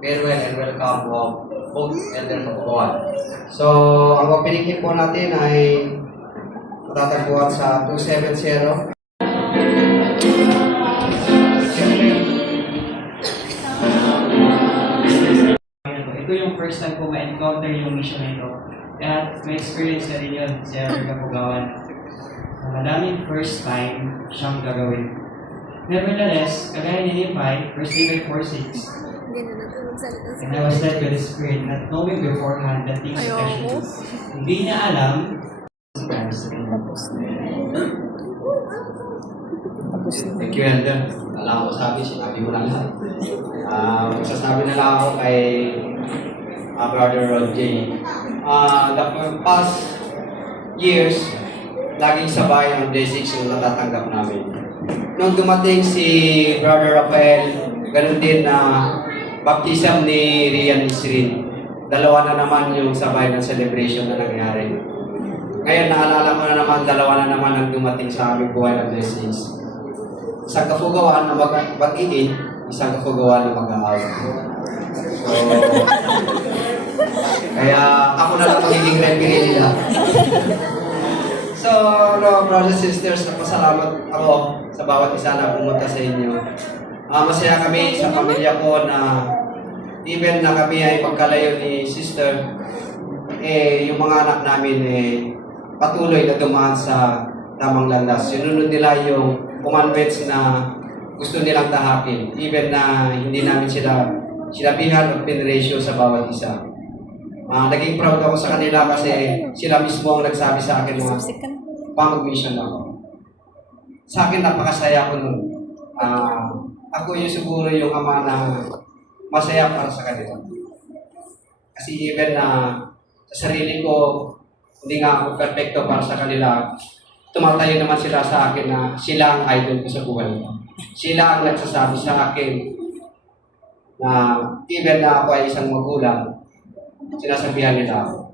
farewell and welcome of both Elder Kapuan. So, ang opening po natin ay matatagpuan sa 270. Ito yung first time ko ma-encounter yung mission na ito. At may experience na rin yun si Elder Kapugawan. Madaming first time siyang gagawin. Nevertheless, kagaya ni Nephi, 1 Nephi 4:6, and I was led by the Spirit, not knowing beforehand the things that I should do. Hindi niya alam. Thank you, Elder. Wala ko sabi, sinabi mo lang lahat. Magsasabi na lang ako kay Brother Rod J. The past years, laging sabay ang Day 6 yung natatanggap namin. Nung dumating si Brother Rafael, ganun din na baptism ni Rian Isrin. Dalawa na naman yung sabay ng celebration na nangyari. Ngayon, naalala ko na naman, dalawa na naman ang dumating sa aming buhay ng blessings. Isang kafugawan na mag-iin, isang kafugawan na mag-aaw. So, kaya ako na lang magiging referee nila. So, brothers and sisters, nagpasalamat ako sa bawat isa na pumunta sa inyo. Masaya kami sa pamilya ko na even na kami ay pagkalayo ni sister, yung mga anak namin patuloy na dumaan sa tamang landas. Sinunod nila yung commandments na gusto nilang tahakin, even na hindi namin sila sinabihan o pinratio sa bawat isa. Naging proud ako sa kanila kasi sila mismo ang nagsabi sa akin na mag-mission ako. Sa akin, napakasaya ko nun. Ako yung siguro yung ama na masaya para sa kanila. Kasi even na sa sarili ko, hindi nga ako perfecto para sa kanila, tumatayo naman sila sa akin na sila ang idol ko sa buhay ko. Sila ang nagsasabi sa akin na even na ako ay isang magulang, sinasabihan nila ako.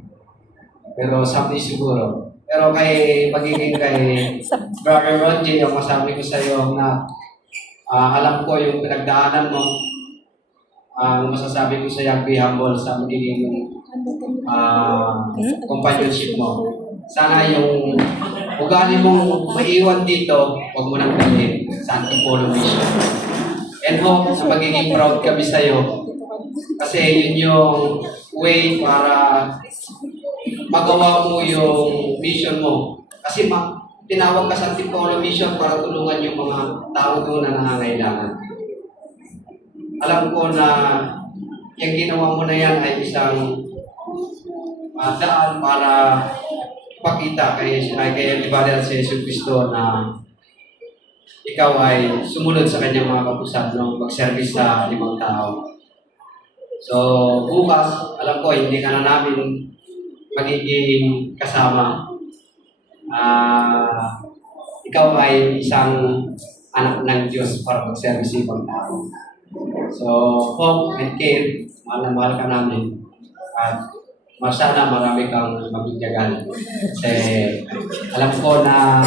Pero someday siguro. Pero magiging kay Brother Ronji, yung masabi ko sa iyo na alam ko yung pinagdaanan mo, masasabi ko sa iyo, be humble sa magiging companionship mo. Sana yung ugali mong maiwan dito, huwag mo nang dalhin sa Antipolo Mission. And hope na magiging proud kami sa iyo. Kasi yun yung way para magawa mo yung mission mo. Kasi tinawag ka sa Antipolo Mission para tulungan yung mga tao doon na nangangailangan. Alam ko na yung ginawa mo na yan ay isang daan para pakita kay Libaran si Jesus Cristo na ikaw ay sumunod sa kanyang mga kapusad ng mag-service sa ibang tao. So, bukas, alam ko, hindi ka na namin magiging kasama. Ikaw ay isang anak ng Diyos para mag-service sa ibang tao. So, hope and care, mahal na mahal ka namin. At sana marami kang mabigyagan. Kasi alam ko na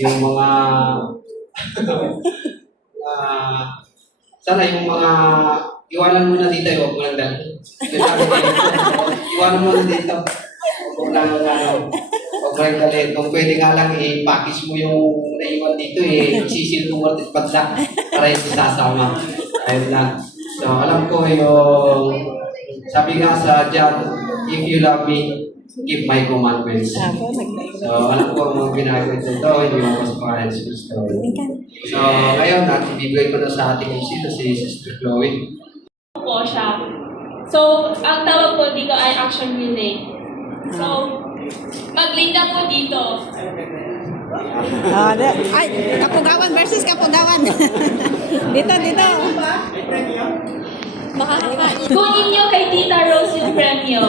yung mga sana yung mga iwanan mo na dito, huwag mo lang dahil. Iwanan mo na dito. Huwag mo lang dahil. Kung pwede nga lang, package mo yung naiwan dito, isisil mo at padla para yung isasama. Ayun lang. So, alam ko yung sabi nga sa John, if you love me, keep my commandments. So, alam ko ang mga ginagawa ito, hindi mo mas pangalan si Cristo. So, ngayon, ibibigay ko na sa ating bisita si Sister Chloe. Po siya. So, ang tawag po dito ay action relay. So, mag-link na po dito. Ay, Kapugawan versus Kapugawan. Dito. Kunin nyo kay Tita Rose yung premyo.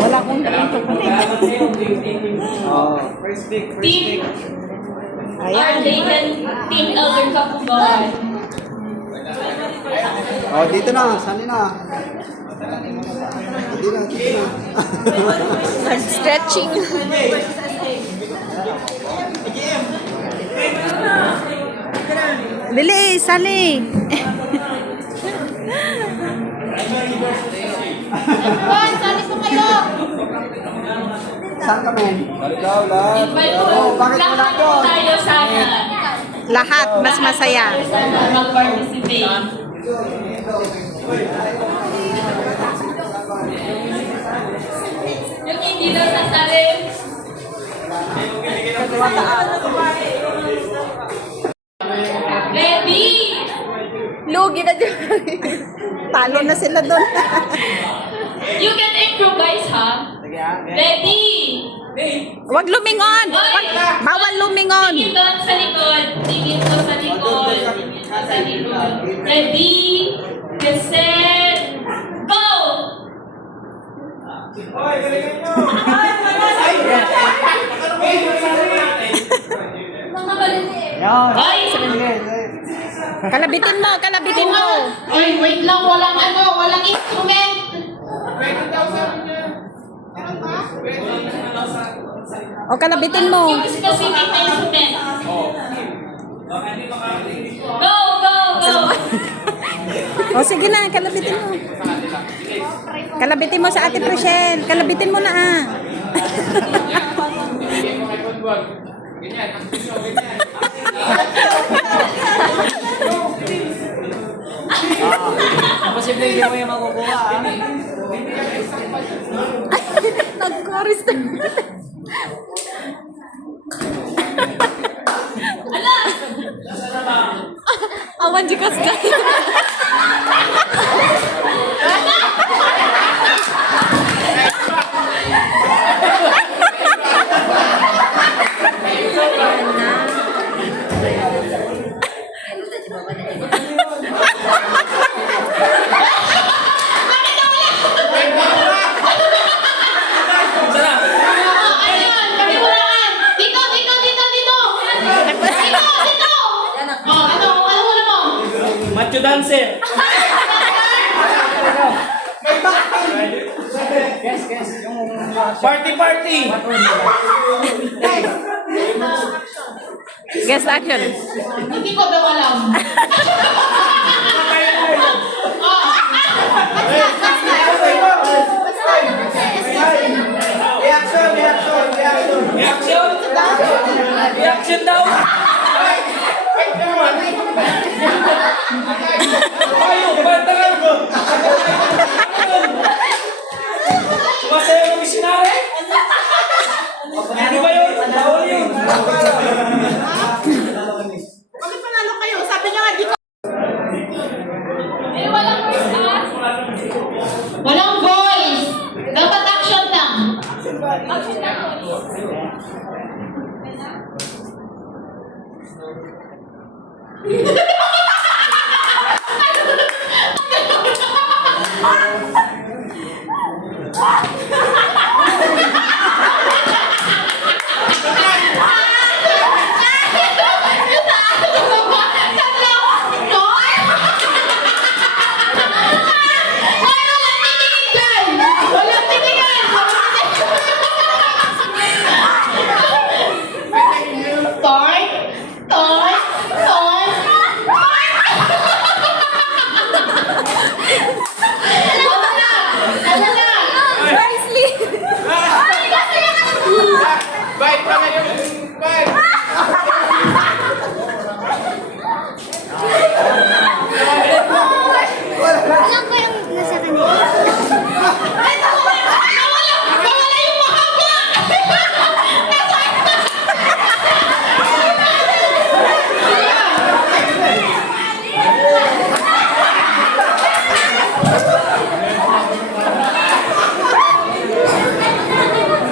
Wala akong Team Ayan. Arlene, Team Elder Kapugawan. Oh, dito na. Saan na? Stretching. Bilis, sali. Everyone, sali po kayo! Saan kami? Invite po. Lahat po tayo sana. Lahat, mas masaya. Sana mag-participate. Yung hindi na sasali. Ready? Lugi na dyan. Talo na sila doon. You can improvise, ha? Ready? Huwag lumingon. Bawal lumingon. Tingin doon sa likod. Tingin po sa likod. Tingin po sa likod. Ready? Get set. Go! Mga maliliit. Ay! Kalabitin mo, kalabitin mo. Ay, wait lang. Walang instrument. O, kalabitin mo. Yung specific na instrument. Go, go, go! O, sige na, kalabitin mo. Kalabitin mo sa Ate Rochelle. Kalabitin mo na ah. Posible hindi mo yung makukuha. Nag-chorus na. Awan jikas guys. Macho dancer. Party party. Guest action. Hindi ko daw alam. Reaction daw. Ayo, pantaran ko. Sumasayaw ng misinari? Hindi ba yun? Bawal yun. Bakit panalo kayo? Sabi niya nga, di ko. Walang voice, ah? Walang voice. Dapat action lang. Action lang. Alam ko yung nasa kanila.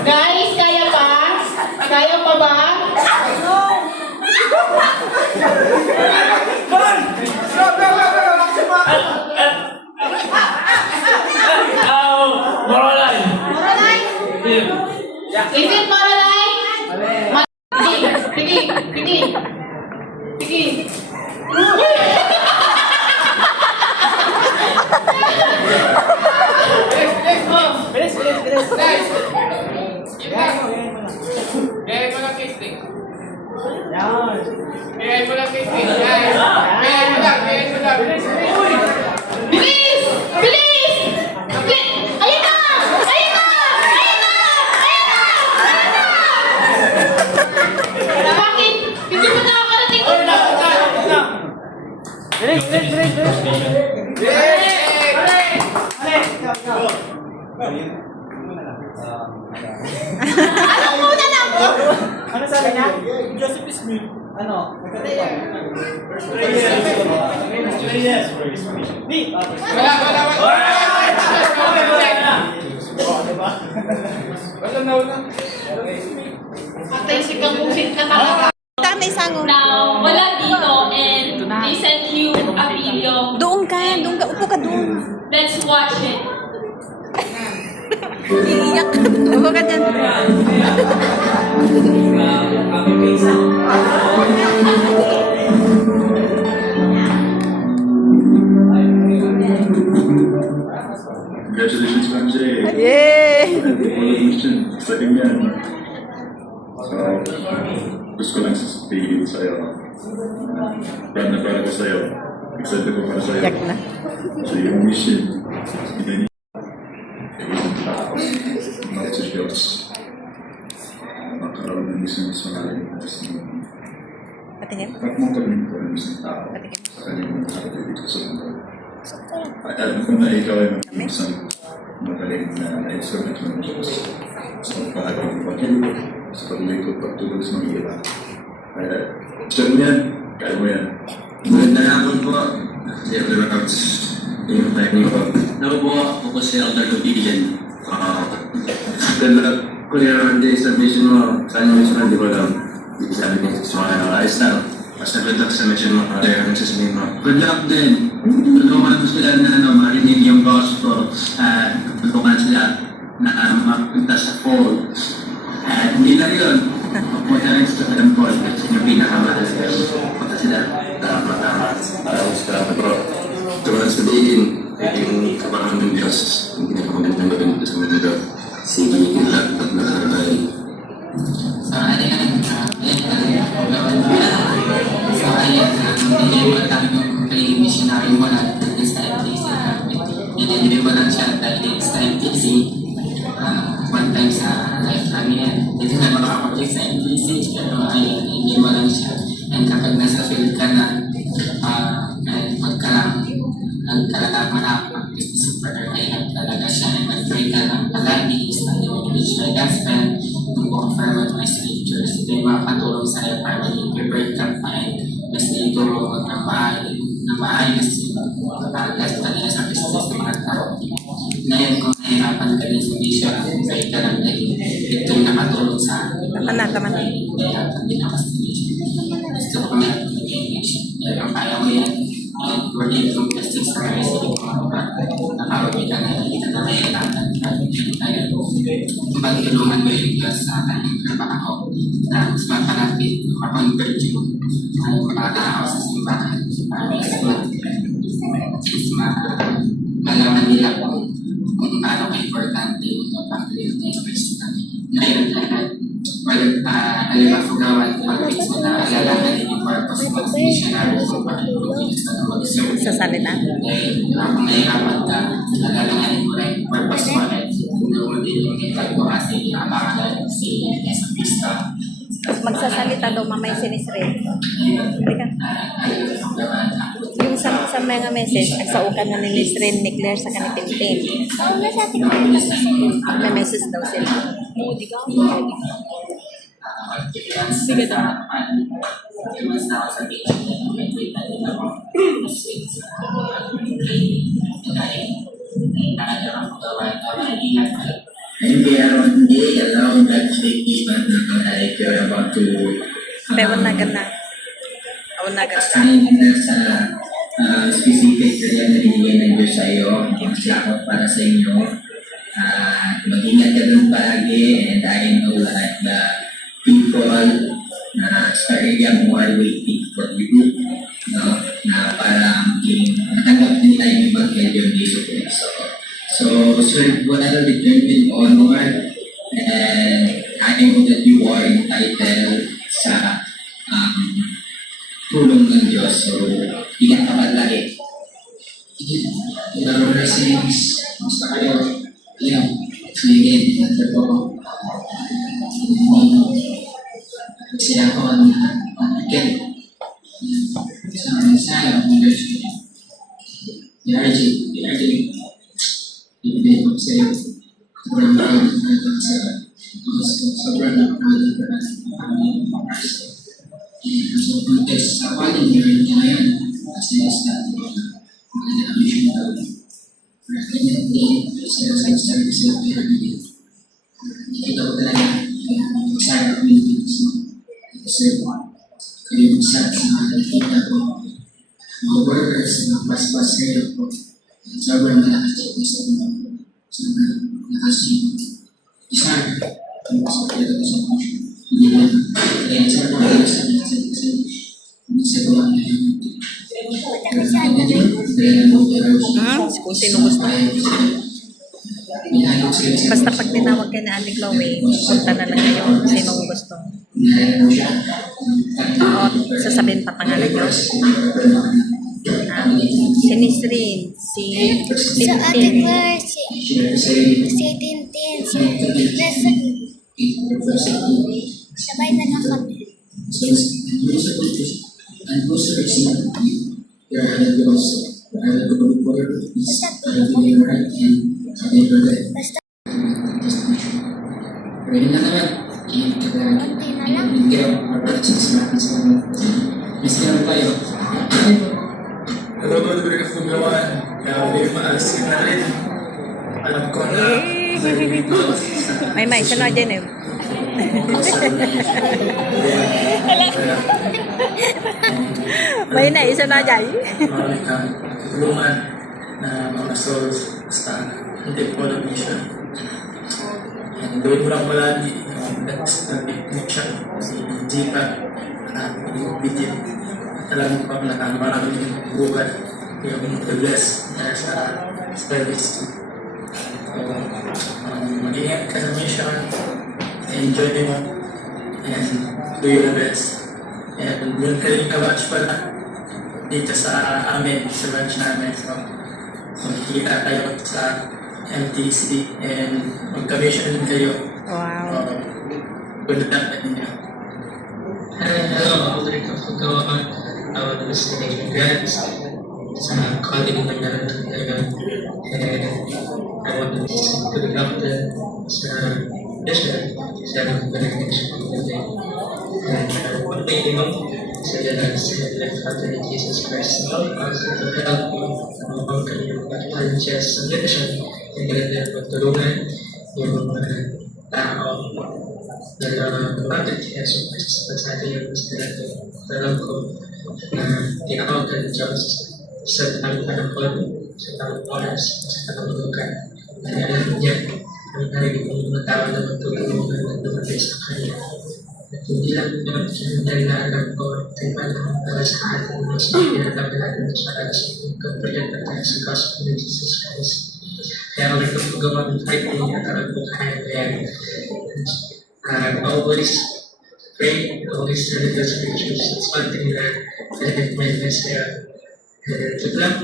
Guys, kaya pa? Kaya pa ba? Moralay. Is it Maralay? Pigi. Nice! Gaya mo lang kisting. Gaya mo lang kisting. Nice! Gaya mo lang. Bilis! Bilis! Ayun na! Ayun na! Ayun na! Ayun na! Ayun na! Bakit? Hindi mo nakakarating dito. Anong muna lang po? Ano sabi niya? Joseph Smith. Ano? Patay si Kamusit ka talaga. May sango. Now, wala dito and they sent you a video. Doon ka, upo ka doon. Let's watch it. Iiyak ka. Upo ka dyan. Congratulations, Ma'am Jay. Yay! Congratulations sa ganyan. So, gusto ko lang sasabihin sa'yo. Proud na para ko sa'yo. Excited ko para sa'yo. Iyak na. So, yung mission, hindi niya. Isang tao, not sa Diyos. Makaroon ng isang natin sa mundo. Patingin. At mo kami ko ng isang tao Patingin. sa kanyang mga kapatid sa mundo. At alam ko na ikaw ay isang magaling na instrument ng Diyos sa pagpahagi ng pag-ibig, sa paglingkod pagtulog sa mga iba. Kaya, gusto mo yan? Kaya mo yan. Magandang hapon po. Dear Lord, yung time niyo po. Ako po, ako po si Elder Gabigan. Ganda Kuya Randy, sa mission mo, saan yung mission mo, di ko alam. Hindi sabi ko, sa mga ayos na. Basta good luck sa mission mo, Father, ang sasabihin mo. Good luck din. Tulungan mo sila na marinig yung gospel at tulungan sila na mapunta sa fall. At hindi lang yun, mapunta rin sa temple kasi yung pinakamahalaga mapunta sila. Tama. Salamat bro. Ito ko lang sabihin, yung kapangalan ng Diyos, yung pinakamagandang gawin dito sa mundo. Sige, ilag at nakarabay. Missionary mo na this time hindi mo lang siya dahil this time one time sa life namin hindi na makakapag sa MTC pero ayun, hindi mo lang siya and kapag nasa field ka na magkalang super hirap talaga siya and mag-pray ka lang palagi study mo reach my gospel confirm with my scriptures ito yung makakatulong sa iyo para maging prepared ka pa mas nituro ng maayos last pa nila sa business ng mga tao. Ngayon kung nahirapan ka rin sa mission, kahit ka lang dahil ito yung nakatulong sa akin. Tama na. Kaya hindi na kasi mission. Gusto ko kami at mission. Dahil ang kaya mo yan, we're in from testing sa mga isip ko. Nakawagin ka na, hindi ka na nahirapan. Kaya magtulungan mo yung Diyos sa kanyang trabaho na mas mapalapit, makonvert yung mga tao sa simbahan. Malaman nila kung paano ka-importante yung pag-live na yung Krista. Ngayon, alimafugawan, pag-fix mo na alalaman yung purpose mo sa missionary kung paano yung gusto na mag-serve. Sa salita. Dahil kung nahirapan ka, alalaman mo rin yung purpose mo rin. Noon din yung ipag-buhasi, abangan si Jesus Cristo. Magsasalita daw mamay sinisre. Halika. Yung sa mga message, ang saukan na ni Miss Ren ni Claire sa kanilang team. Oo, nasa atin. May message daw sila. Sige daw. Hindi allow that statement na you're about to Pero nagan na. Nagan. assign na sa specific career na binigay ng Diyos sa iyo, yung sakot para sa inyo. Mag-ingat ka dun palagi and I know that the people sa area mo are waiting for you na para matanggap nila yung Evangelyo ng Jesus Cristo. So serve well, return with honor, and I hope that you are entitled sa tulong ng Diyos. So, ingat ka palagi. Lalo na since, basta kayo, sige, natin po. Siya ko ang again. Sa University. DRG, ibigay ko sa iyo. Sobrang proud na sa sobrang proud na so context sa akin meron niya ngayon kasi sa mga mission daw definitely sa service sa pyramid ito talaga sa communities kasi kayo sa nakikita ko mga workers mga paspas kayo po sobrang malakas ito sa mga nakasing isa sa pyramid sa hindi lang kaya sa mga sa Kung sino gusto. Basta pag tinawag kayo na Ate Chloe, punta na lang kayo kung sinong gusto. Oo, sasabihin pa pangalan nyo. Si Nisrin, si Sa Ate Tintin. Claire, si Tintin, si Nasa. Sabay na lang kami. Basta Pwede na naman. konti na lang. Hindi kayo mapapalagsin sa natin sa mga mas naman tayo. Alam ko na balik akong gawaan. Kaya hindi maas ka na rin. Alam ko na. May siya na dyan eh. May isa na dyan. Marami kang tulungan na mga souls. Basta hindi po na mission. And gawin mo lang malagi. Next na mission. Si Jika na video. Talagang pamalakan. Maraming bukan. Yung the-bless na sa service. Mag-ingat ka sa mission. Enjoy mo. And do your best. And yun ka rin ka-watch pala dito sa amin, sa branch namin. So, magkikita tayo sa MTC and mag-commission din kayo. Wow. Good luck at inyo. Hello, ako rin kapag gawa ng destination grants sa calling ng naran tayo. And I want to look after sa mission sa connection of the day. And one thing you know, so that I said that after the Jesus Christ also to help you overcome your challenges sa mission and then magtulungan yung mga tao na kumapit kaya sa Christ at sa atin yung gusto natin. Alam ko na tinawag ka ng Diyos sa tamang panahon, sa tamang oras, sa tamang lugar. Kaya alam niya ang narinig ng mga tao na magtulungan at dumating sa Kanya. At hindi lang yun, dahil naalam ko, kaya paano para sa atin, mas pinatawag natin sa ating kapatid na tayo sa gospel ng Jesus Christ. Kaya ako nagpapagawa ng fighting at alam ko kaya kaya. Always pray, always study the scriptures. It's one thing that I have my best there. Good luck.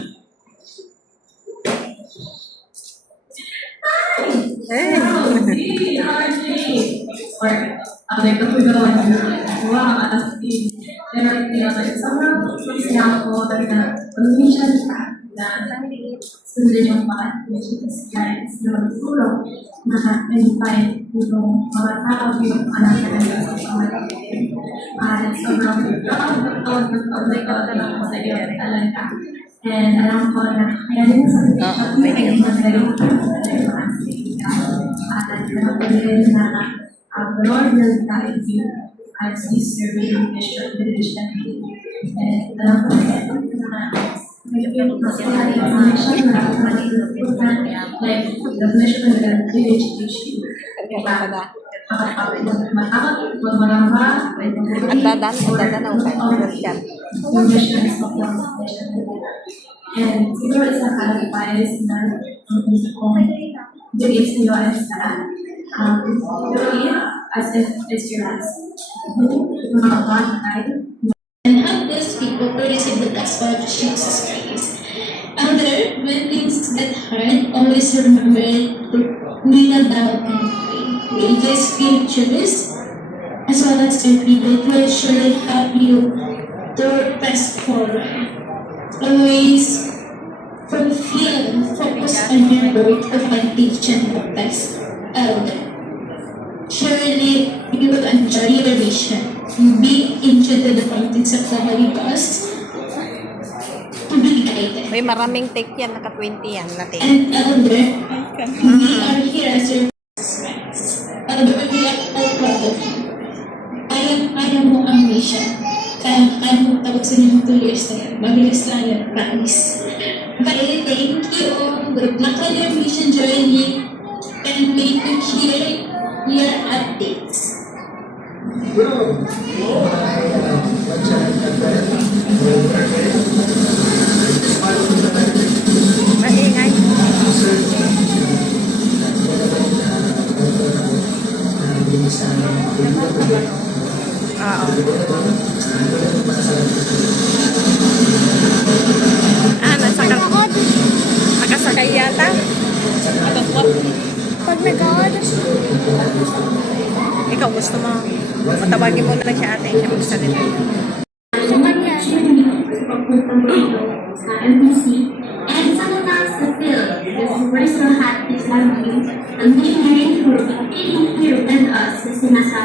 Nagpapagawa ng as in, sobrang siya ako talaga pag-mission na sundin yung mga Jesus Christ na magtulong na in-find yung mga tao yung anak na nila sa pamatayin. Sobrang proud talaga ako sa iyo talaga. And alam ko na kaya din sa pagkakas na magaling at alam ko din na the Lord will guide you as you serve your mission diligently. And alam ko na yung masayari ang mission na malilutukan like the mission of the village issue. Matakot, maramba, yung mission is of the mission. And siguro isang advice na gusto kong bigay sa iyo ay sa do it as if it's your last. Mga bagay And help those people to receive the gospel of Jesus Christ. Elder, when things get hard, always remember to kneel down and pray. Read the scriptures as well as your people. It will surely help you to press forward. Always fulfill and focus on your work of teaching the best. Elder, surely you will enjoy your mission. Be into the fountains of the Holy Ghost to be guided. May maraming take yan, naka-20 yan, na-take. And Elder, we are here as your friends. Elder, we are all proud of you. Kaya mo ang mission. Kaya mo tapos sa inyong 2 years na yan. Mabilis lang yan, promise. Kaya thank you. Good luck on your mission journey. And may to hear your updates. Maingay. Oo. Nakasakay yata. Pag nag-aawad, Ikaw gusto mo. Matawagin mo na lang siya ate. Siya magsalita. pagpuntang dito sa MPC. And sometimes the field, because we're so happy sa amin, ang missionary group, taking care of us kasi nasa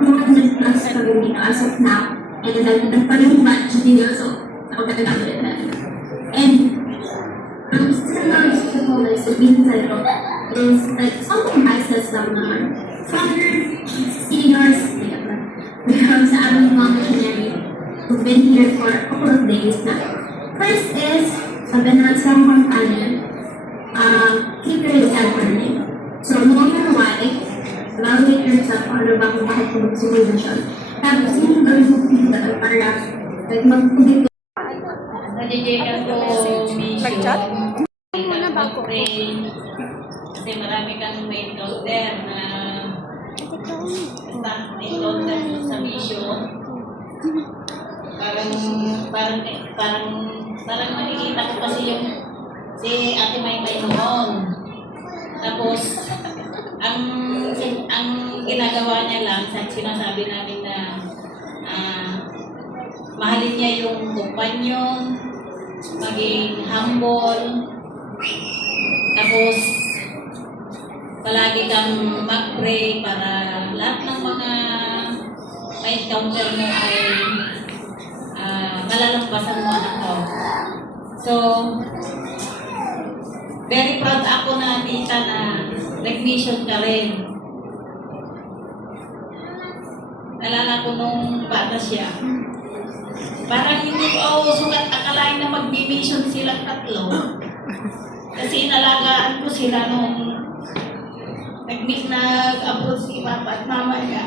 200 plus kami dito as of now. And dagdag pa rin batch dito, so nakaganda ulit natin. And still now is to call is like something I says lang naman. Father, seniors, because sa aming mga missionary, who've been here for a couple of days now. First is, sabi naman sa companion, keep yourself learning. So, know your why, evaluate yourself, ano ba kung bakit mo magsumunod siya. Tapos, yung gawin mo feedback para mag-pugit Nadidigan ko Nag-chat? mag-pray. Kasi marami kang may encounter na encounter sa mission. Parang nakikita ko kasi yung si Ate Maymay noon. Tapos, ang ginagawa niya lang, sinasabi namin na mahalin niya yung kumpanyon, maging humble, tapos palagi kang mag-pray para lahat ng mga may encounter mo ay malalampasan mo anak ko. So, very proud ako na tita na nag-mission ka rin. Nalala ko nung bata siya. Parang hindi ko sukat akalain na mag-mission silang tatlo. Kasi inalagaan ko sila nung nag-abroad si papa at mama niya.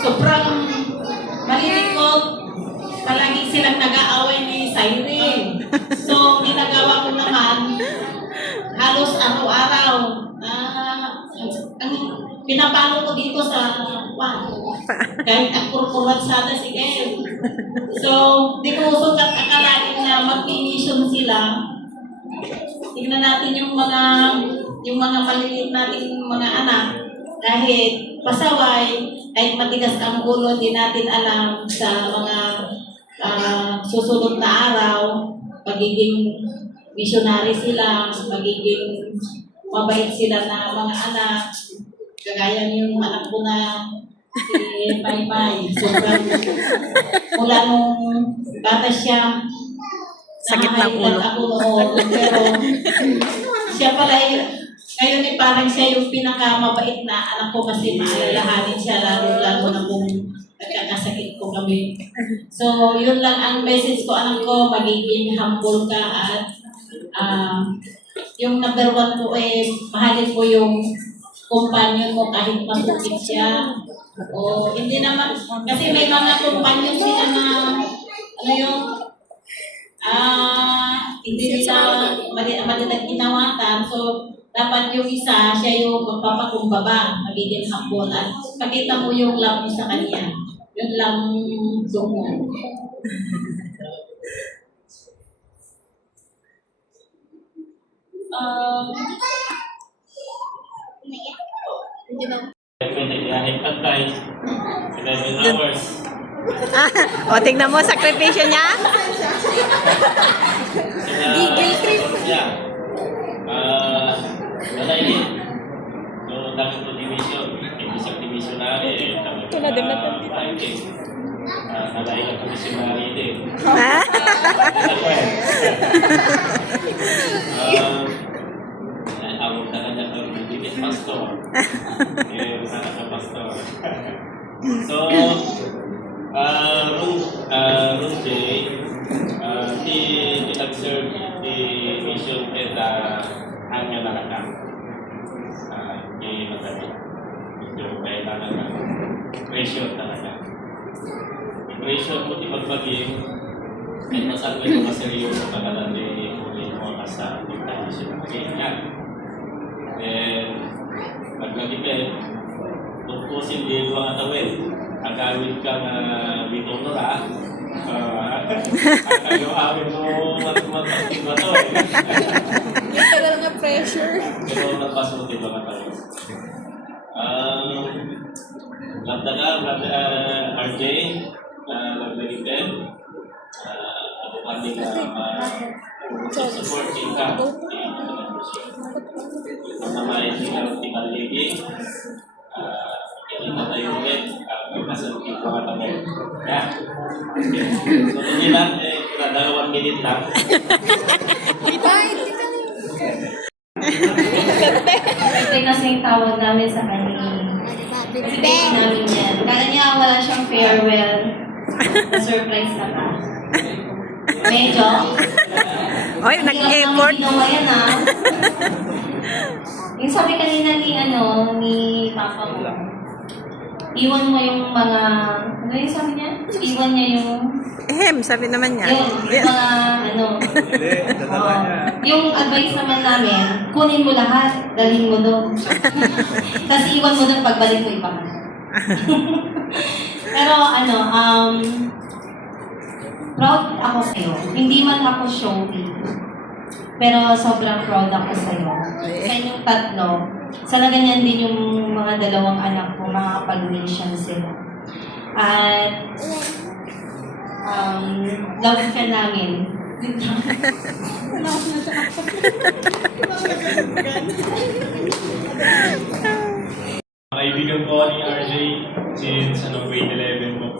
Sobrang malilikot. Palagi silang nag-aaway ni Cyril. So, ginagawa ko naman halos araw-araw. Ang pinapalo ko dito sa kahit ang kurkuratsada si Gail. So, di ko sukat akalain na mag-mission sila. Tignan natin yung mga maliliit nating mga anak. Kahit pasaway, kahit matigas ang ulo, di natin alam sa mga susunod na araw, magiging missionary sila, magiging mabait sila na mga anak. Kagaya yung anak ko na si Maymay. Sobrang mula nung bata siya, Sakit ng ulo. ako noon. Pero siya pala ngayon parang siya yung pinakamabait na anak ko kasi maalalahanin siya lalo na kung nagkakasakit ko kami. So, yun lang ang message ko, anak ko, magiging humble ka at yung number 1 ko mahalin mo yung companion mo kahit masukit siya. O hindi naman, kasi may mga companion sila na hindi nila malilag ginawatan. So, dapat yung isa, siya yung magpapakumbaba, magiging hapon. At pakita mo yung love mo sa kanya. Yung love mo. Advice. 11 hours. O, tingnan mo, sakripisyo niya. Gigil trip. Yeah. Nalainin. So, dami po division. Hindi sa division namin. Ito na din natin. Nalain ang missionary din. Awag na kanya ko hindi pastor. Eh, sana pastor. So, Ron J, he nag-serve the mission at Anya Naraka. Hindi madali. Medyo kailangan ng pressure talaga. Pressure mo di pagbaging ay nasal ko yung maseryoso ka na natin uli mo sa mission. Okay, yan. Then, pagkakipin, tungkusin din mo ang atawin. Agawin kang bitonora, agawin mo matapit ba ito eh. Yung talaga nga pressure. Pero nagpasutin ba nga tayo? Labdaga, RJ, Labdagipin, ako kanina supporting ka. Namamayan tinggal lagi. Kita tayo ulit. Kasalukin ko nga tayo. Ya. So, hindi lang. Kaya 2 minute lang. Birthday kasi yung tawag namin sa kanya. Birthday namin yan. Kala niya wala siyang farewell. Na-surprise na ka. Medyo. Oy, nag-effort. Hindi naman yan ah. Yung sabi kanina ni Papa mo, iwan mo yung mga, ano yung sabi niya? Iwan niya yung, Sabi naman niya. yung mga, yung advice naman namin, kunin mo lahat, dalhin mo doon. Tapos iwan mo doon, pagbalik mo iba ka. Pero proud ako sa'yo. Hindi man ako showy. Pero sobrang proud ako sa'yo. Sa inyong tatlo, sana ganyan din yung mga 2 anak ko, makakapag-mission sila. At love ka namin. Kaibigan ko ni RJ since grade 11 po.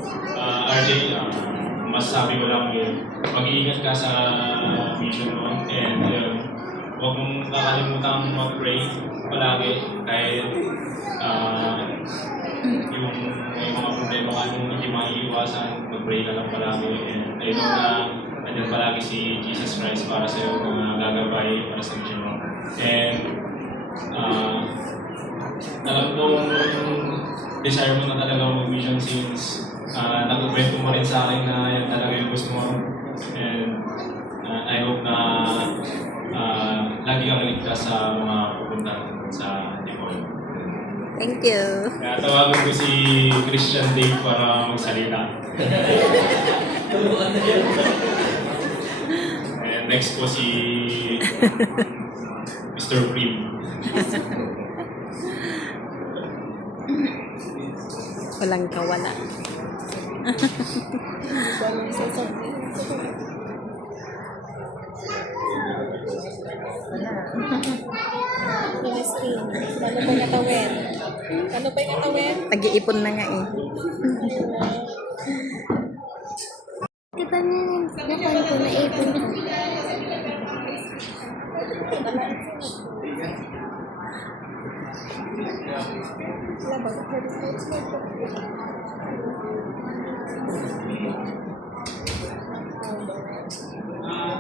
RJ, masasabi ko lang yun, mag-iingat ka sa mission mo and huwag mong kakalimutan mag-pray palagi kahit yung may mga problema ka nung hindi maiiwasan, mag-pray na lang palagi and I know na nandiyan palagi si Jesus Christ para sa iyo na gagabay para sa mission mo. And alam kong desire mo na talaga mag-mission since nag-kwento mo rin sa akin na yan talaga yung gusto mo. And I hope na lagi kang ligtas sa mga pupunta sa Nicole. Thank you. Kaya tawagan ko si Christian Dave para magsalita. And next po si Mr. Prim. Walang kawala. Ano pa yung atawin? Nag-iipon na nga eh. Diba nga yung nakuha ko na ipon ko?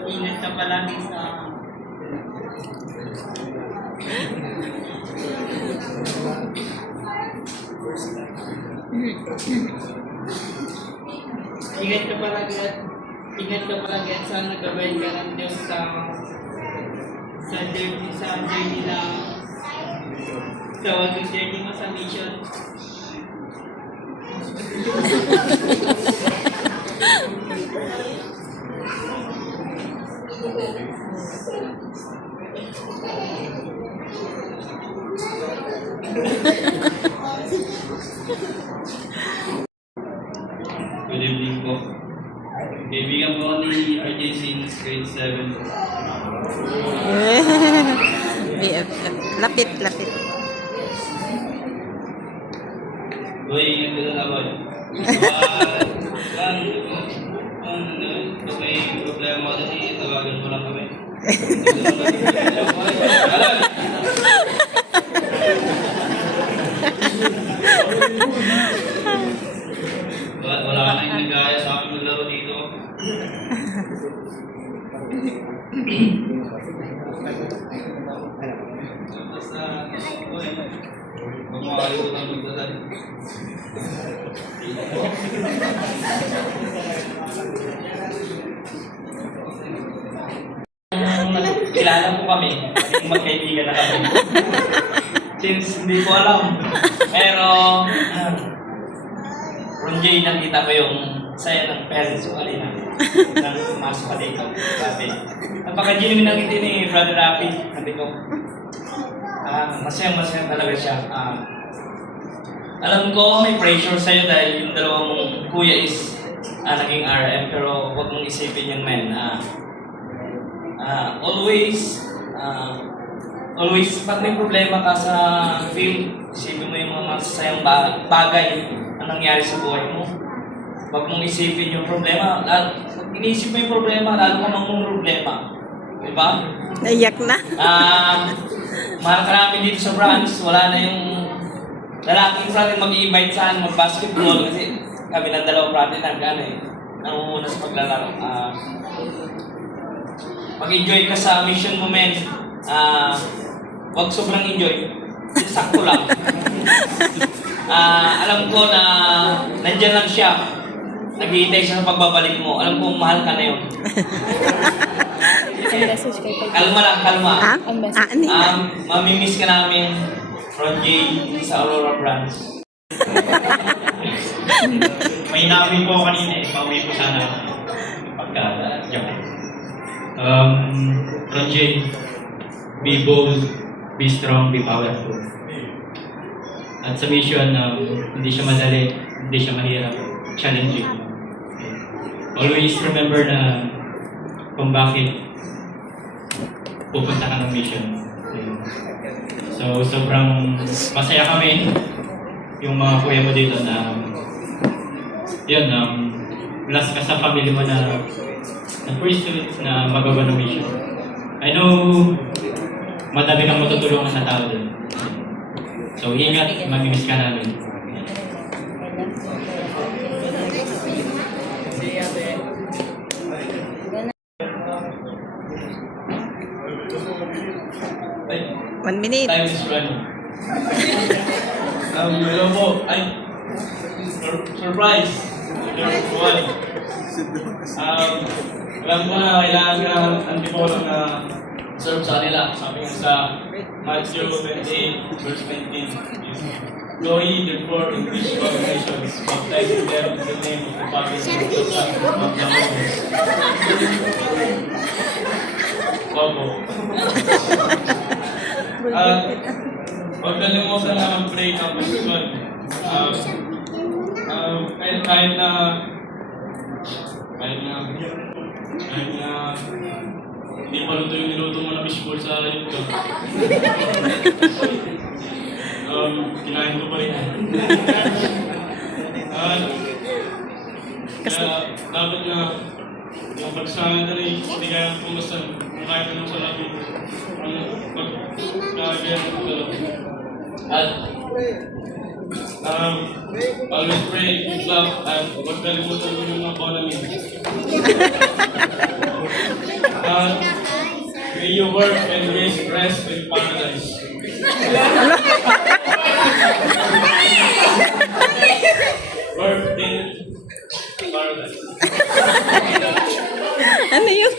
Ingat ka palagi sa ingat ka palagi at sana gabayan ka ng Diyos sa sa journey na sa wag journey mo sa mission. Good evening po. Kaibigan po ni RJ since grade 7. BFF. Lapit, lapit. Boy, ito na boy. Kung may problema ka kasi, tawagan mo lang kami. Wala ka na yung nag-aaya sa akin maglaro dito. Basta, huwag makalimutan magdasal. Kilala po kami, magkaibigan na kami. Since hindi ko alam. Pero, Ron J, nakita ko yung saya ng parents ko kanina. Nang pumasok ka dito. Sabi, napaka-genuine ng ngiti ni Brother Rafi. Sabi ko, masaya talaga siya. Alam ko may pressure sa'yo dahil yung dalawang mong kuya is naging RM, pero huwag mong isipin yung men. Always, pag may problema ka sa field, isipin mo yung mga masasayang bagay na nangyari sa buhay mo. Huwag mong isipin yung problema. Pag inisip mo yung problema, lalo ka mang problema. Diba? Naiyak na. Mahal ka namin dito sa branch, wala na yung lalaking friend mag-i-invite saan mag-basketball kasi kami ng dalawang friend nangunguna sa paglalaro. Mag-enjoy ka sa mission mo, men. Huwag sobrang enjoy. Sakto lang. Alam ko na nandyan lang siya. Naghihintay siya sa pagbabalik mo. Alam ko mahal ka na yun. Kalma lang, kalma. Mamimiss ka namin, Ron J, sa Aurora Branch. May namin po kanina eh. Pauwi po sana. Pagka-joke. Ron J, be bold, be strong, be powerful. At sa mission, hindi siya madali, hindi siya mahirap, challenging. Always remember na kung bakit pupunta ka ng mission. So, sobrang masaya kami yung mga kuya mo dito na yun, bless ka sa family mo na pursuit na magawa ng mission. I know madami kang matutulungan na tao din. So, ingat, mamimiss ka namin. One minute. Time is running. Hello po. Surprise! Alam ko na kailangan ka antipolo na serve sa kanila. Sabi nga sa Matthew 28, verse 19. Go ye therefore and preach all nations, baptizing them in the name of the Father and of the Son and of the Holy Spirit. Opo. Huwag kalimutan na mag-pray ng Panginoon. Kahit na hindi pa luto yung niluto mo na fishbowl sa YouTube. Kinain ko pa rin. Kaya dapat na yung pagsasanay, hindi kaya pumasan, kung kaya ka nang sa labi, pagkagaya ng pagkalo. At always pray, keep love, at huwag kalimutan mo yung mga namin. May you work and rest in paradise. Work in paradise. Ano yun?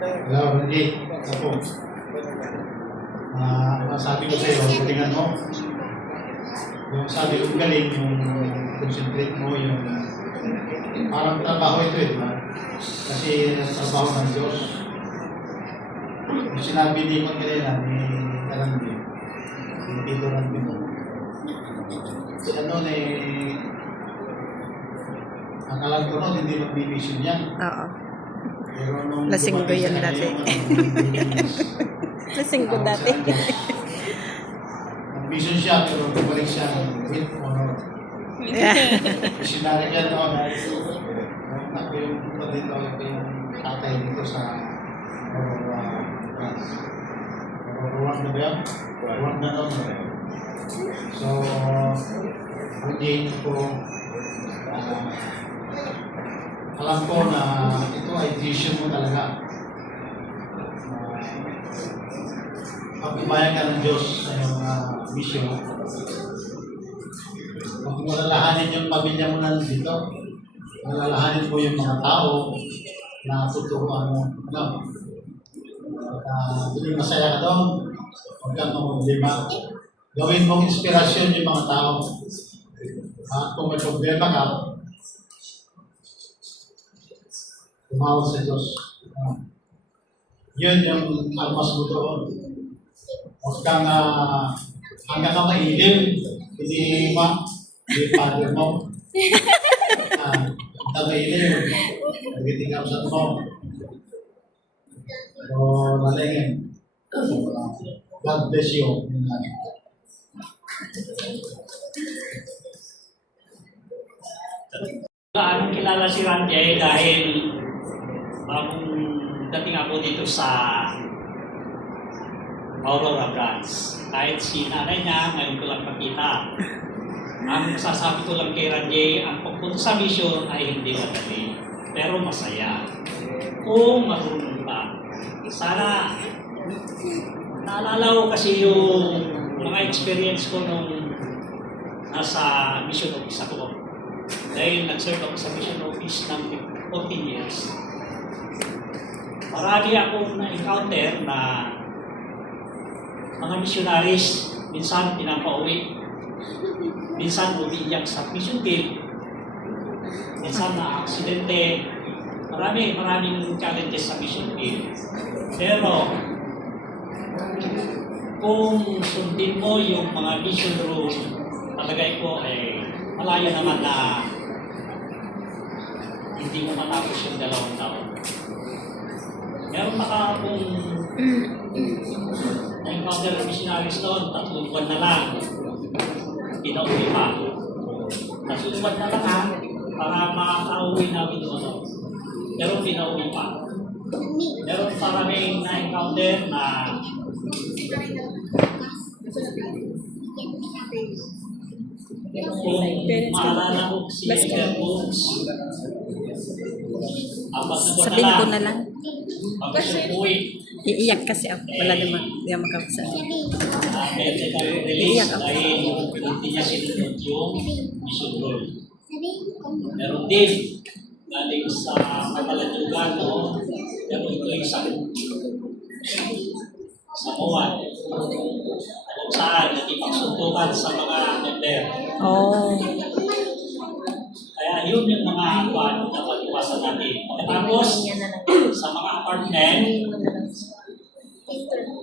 Hello, Randy. Ako. Sabi ko sa'yo, tingnan mo. Yung sabi ko galing, yung concentrate mo, yung parang trabaho ito eh, diba? Kasi trabaho ng Diyos. Yung sinabi ni Magdalena, ni Randy, yung Tito Randy mo. Si ano akala ko no, hindi magbibisyon yan. Oo. Pero nung Lasing ko dumating yan sa dati. kanya Lasing ko dati. Nag-vision siya, pero bumalik siya with honor. Missionary yan noon. Ako yung dito, ako yung tatay dito sa Rwanda ba yan? Rwanda noon. So, hindi ko alam ko na ito ay vision mo talaga. Pagbabayan ka ng Diyos sa iyong mission. Huwag mo lalahanin yung pamilya mo na dito. Lalahanin mo yung mga tao na tuturuan mo. Hindi masaya ka doon. Huwag kang problema. Gawin mong inspirasyon yung mga tao. At kung may problema ka, tumawag sa Diyos. Yun yung almas mo doon. Huwag kang hanggang ka mailim, hindi father mo. Hanggang mailim, nagtitingapsat mo. So, nalingin. God bless you. Anong kilala si Randy dahil bagong dating ako dito sa Aurora Branch. Kahit si nanay niya, ngayon ko lang makita. Ang sasabi ko lang kay Randy, ang pagpunta sa mission ay hindi madali, pero masaya. Kung marunong ka. Sana, naalala ko kasi yung mga experience ko nung nasa mission office ako. Dahil nag-serve ako sa mission office ng 14 years. Marami akong na-encounter na mga missionaries, minsan pinapauwi, minsan umiiyak sa mission field, minsan na-aksidente. Maraming challenges sa mission field. Pero, kung sundin mo yung mga mission rules, talagay ko malaya naman na hindi mo matapos yung 2 taon. Meron pa akong na-encounter ng missionaries noon, 3 buwan na lang. Pinauwi pa. 3 buwan na lang para makaka-uwi namin doon. Pero pinauwi pa. Meron pa kaming na-encounter na kung maalala ko si Edgar Books, Sabihin ko na lang. Pag umuwi, Iiyak kasi ako. Wala naman. Hindi ako makapasa. release dahil hindi niya sinunod yung mission rule. Meron din, galing sa Katalanjugan, pero ito yung Samoa. Kung saan nakipagsuntukan sa mga member. Oh. Kaya yun yung mga dapat iwasan natin. Pagkatapos, sa mga apartment,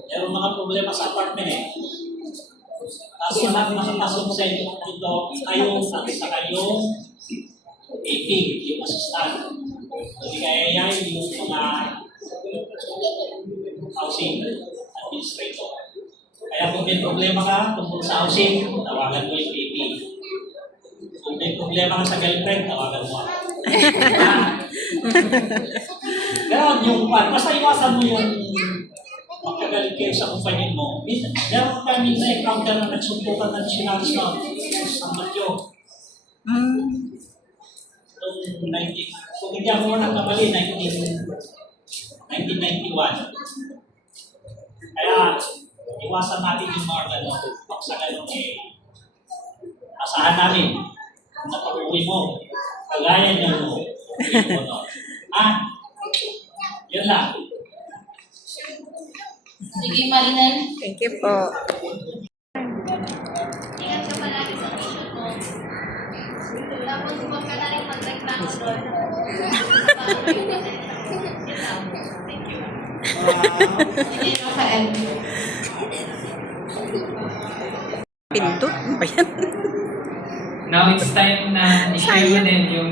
meron mga problema sa apartment Tapos walang nakapasok sa inyo dito, kayong AP, yung assistant. Hindi kaya yan yung mga housing administrator. Kaya kung may problema ka tungkol sa housing, tawagan mo yung AP. Kung may problema ka sa girlfriend, tawagan mo ako. Ganon yung basta iwasan mo yung magkagalit kayo sa kumpanya mo. Meron kami na-encounter na nagsumpukan ng sinalis na sa Matyo. Kung hindi ako nagkamali, 1991. Kaya, iwasan natin yung mga gano'n. Pag sa gano'n asahan namin na pag-uwi mo, kagaya niya mo. Yun lang. Sige, Marinel. Thank you po. Ingat ka palagi sa mission mo. Tapos huwag ka na rin magreklamo doon. Thank you. Sige, Rafael. Pindot. Ano ba yan? Now it's time na i-share mo din yung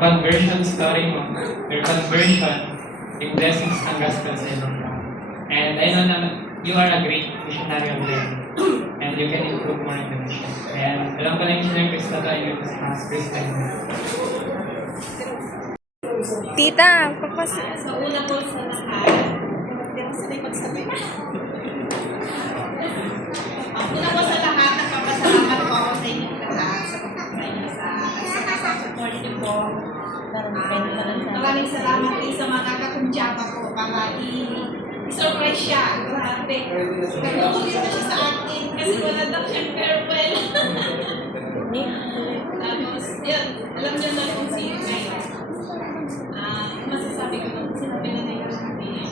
conversion story mo, your conversion, yung blessings ng gospel sa iyo. And I know na you are a great missionary already, and you can improve more in the mission. And alam ko na yung missionary Chris na tayo sa mas Christian. Tita, papas... Sa una po sa lahat, una po sa lahat, nagpapasalamat po ako sa inyong lahat sa pagpapay niyo sa support niyo po. Maraming salamat din sa mga kakumdyapa ko para i-surprise siya. Grabe. Nagugulito siya sa akin kasi wala daw siyang farewell. Tapos, yun, alam niyo na kung sino ngayon. Masasabi ko lang, sinabi na niya sa akin.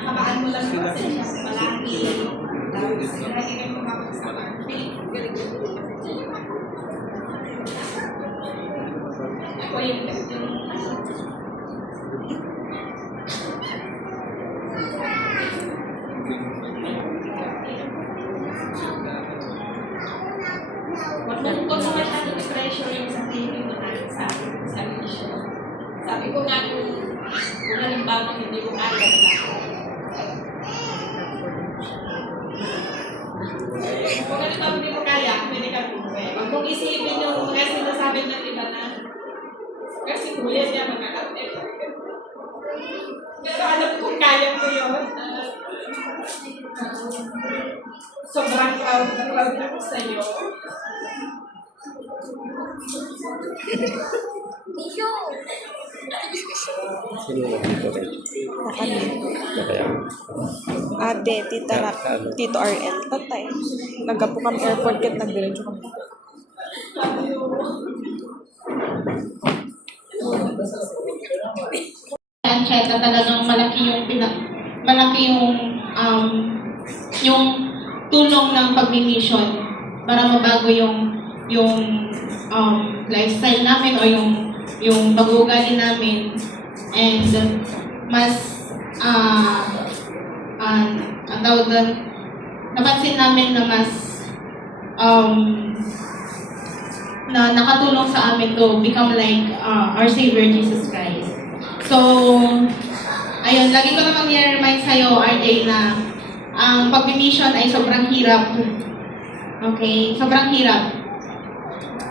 Kabaan mo lang yung pasensya sa palagi. Tapos, lagi kayo makapagsakan. Ako yung Huwag mo masyado i-pressure yung sarili mo na sa mission. Sabi ko nga kung halimbawa hindi mo kaya na kung halimbawa hindi mo kaya, pwede ka bumuwi. Huwag mong isipin yung mga sinasabi ng iba na kasi kuya niya magkakate. Pero alam kong kaya mo yun. Sobrang proud ako sa'yo. Ate, Tita Rap, Tito RL, tatay. Nagkapo kami airport kit, nagdiretso kami. Ancheta talagang malaki yung tulong ng pag-mission para mabago yung lifestyle namin o yung pag-uugali namin, and mas ang tawag doon, napansin namin na mas na nakatulong sa amin to become like our Savior Jesus Christ. So, ayun, lagi ko namang i-remind sa'yo, RJ, na ang pag-mission ay sobrang hirap. Okay? Sobrang hirap.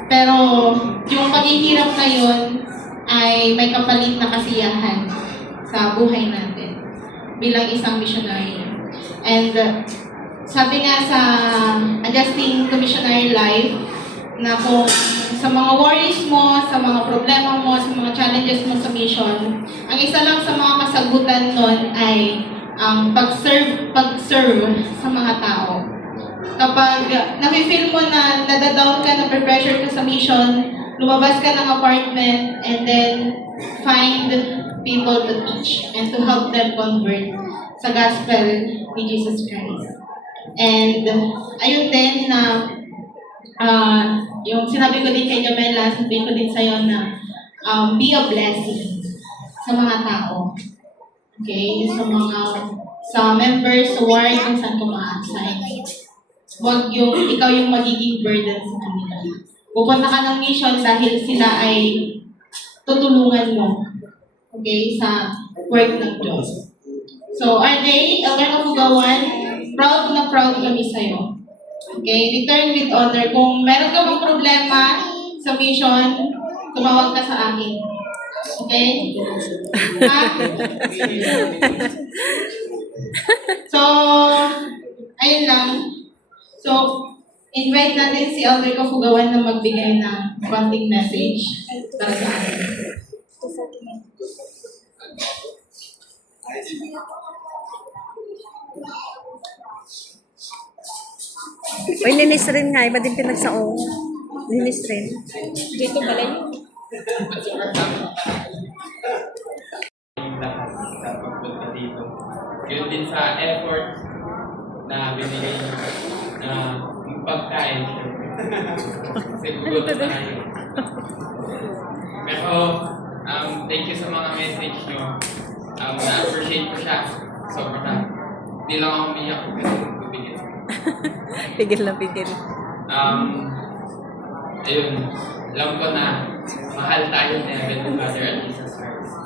Pero, yung paghihirap na yun ay may kapalit na kasiyahan sa buhay natin bilang isang missionary. And sabi nga sa Adjusting to Missionary Life, na kung sa mga worries mo, sa mga problema mo, sa mga challenges mo sa mission, ang isa lang sa mga kasagutan nun ay ang pag-serve sa mga tao. Kapag nafe-feel mo na nadadown ka, na-pressure ka sa mission, lumabas ka ng apartment and then find people to teach and to help them convert sa gospel ni Jesus Christ. And ayun din na yung sinabi ko din kay Jamela, sabi ko din sa'yo na be a blessing sa mga tao. Okay? Sa members, sa ward, kung saan ka ma-assign. Huwag ikaw yung magiging burden sa kanila. Pupunta ka ng mission dahil sila ay tutulungan mo. Okay? Sa work ng Diyos. So, RJ, Elder Kapugawan, proud na proud kami sa'yo. Okay, return with honor. Kung meron ka bang problema sa mission, tumawag ka sa akin. Okay? Ha? So, ayun lang. So, invite natin si Elder Kafugawan na magbigay ng konting message para sa atin. Uy, linis rin nga. Iba din pinagsaong. Linis rin. Dito pala yun. Yung lahat. pagpunta dito. Yun din sa effort na binigay niyo na yung pagkain. Kasi gugutom na kayo. Pero, thank you sa mga message nyo. Na-appreciate ko siya. Sobra. Hindi lang ako umiyak kasi tubigin. Pigil na pigil. Ayun. Alam ko na mahal tayo ni Heavenly Father at Jesus Christ.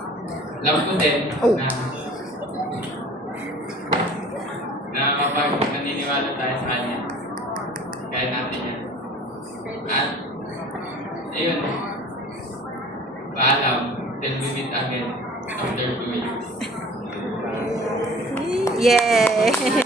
Alam ko din na kapag naniniwala tayo sa Kanya, kaya natin yan. At, ayun, paalam, till we meet again after 2 years. Yay!